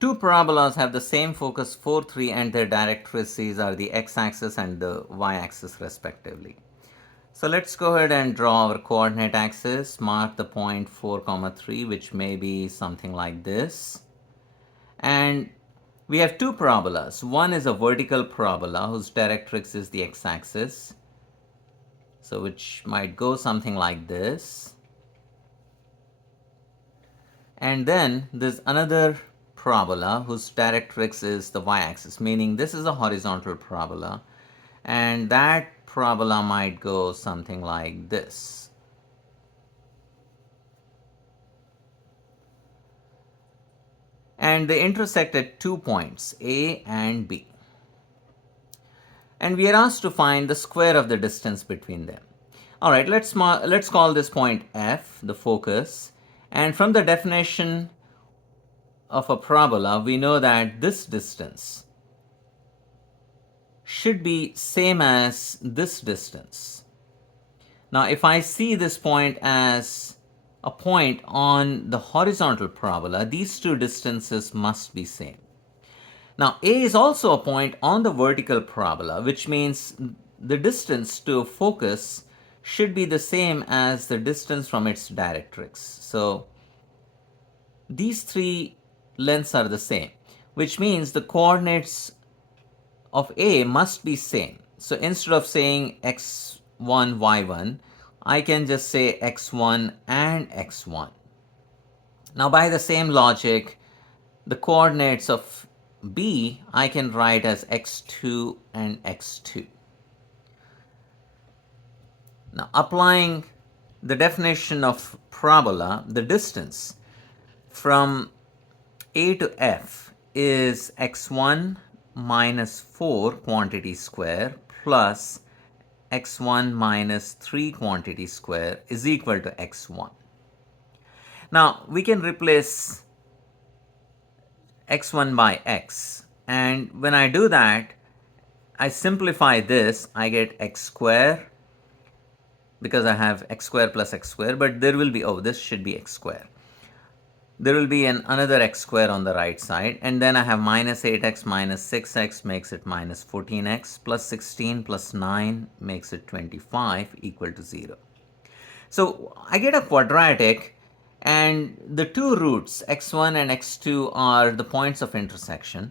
Two parabolas have the same focus 4, 3 and their directrices are the x-axis and the y-axis respectively. So let's go ahead and draw our coordinate axis, mark the point 4, 3, which may be something like this. And we have two parabolas. One is a vertical parabola whose directrix is the x-axis, so which might go something like this. And then there's another parabola whose directrix is the y-axis, meaning this is a horizontal parabola, and that parabola might go something like this. And they intersect at 2 points, A and B. And we are asked to find the square of the distance between them. All right, let's call this point F, the focus. And from the definition of a parabola, we know that this distance should be same as this distance. Now, if I see this point as a point on the horizontal parabola, these two distances must be same. Now, A is also a point on the vertical parabola, which means the distance to focus should be the same as the distance from its directrix. So, these three lengths are the same, which means the coordinates of A must be same. So, instead of saying x1, y1, I can just say x1 and x1. Now, by the same logic, the coordinates of B I can write as x2 and x2. Now, applying the definition of parabola, the distance from A to F is x1 minus 4 quantity square plus x1 minus 3 quantity square is equal to x1. Now, we can replace x1 by x, and when I do that, I simplify this, I get x square because I have x square plus x square, but there will be, this should be x square. There will be another x square on the right side, and then I have minus 8x minus 6x makes it minus 14x plus 16 plus 9 makes it 25 equal to 0. So I get a quadratic, and the two roots x1 and x2 are the points of intersection.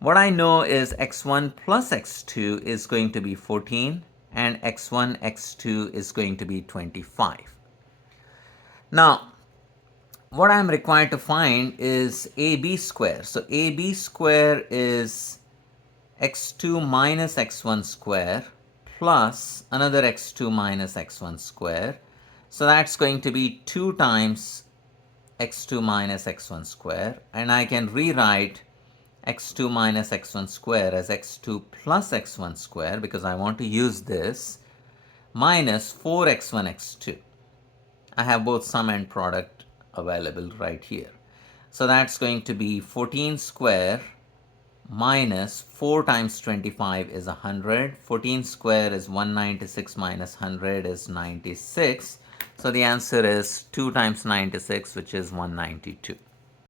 What I know is x1 plus x2 is going to be 14 and x1, x2 is going to be 25. Now, what I'm required to find is AB square. So AB square is x2 minus x1 square plus another x2 minus x1 square. So that's going to be 2 times x2 minus x1 square, and I can rewrite x2 minus x1 square as x2 plus x1 square because I want to use this minus 4x1 x2. I have both sum and product available right here. So that's going to be 14 square minus 4 times 25 is 100. 14 square is 196 minus 100 is 96. So the answer is 2 times 96, which is 192.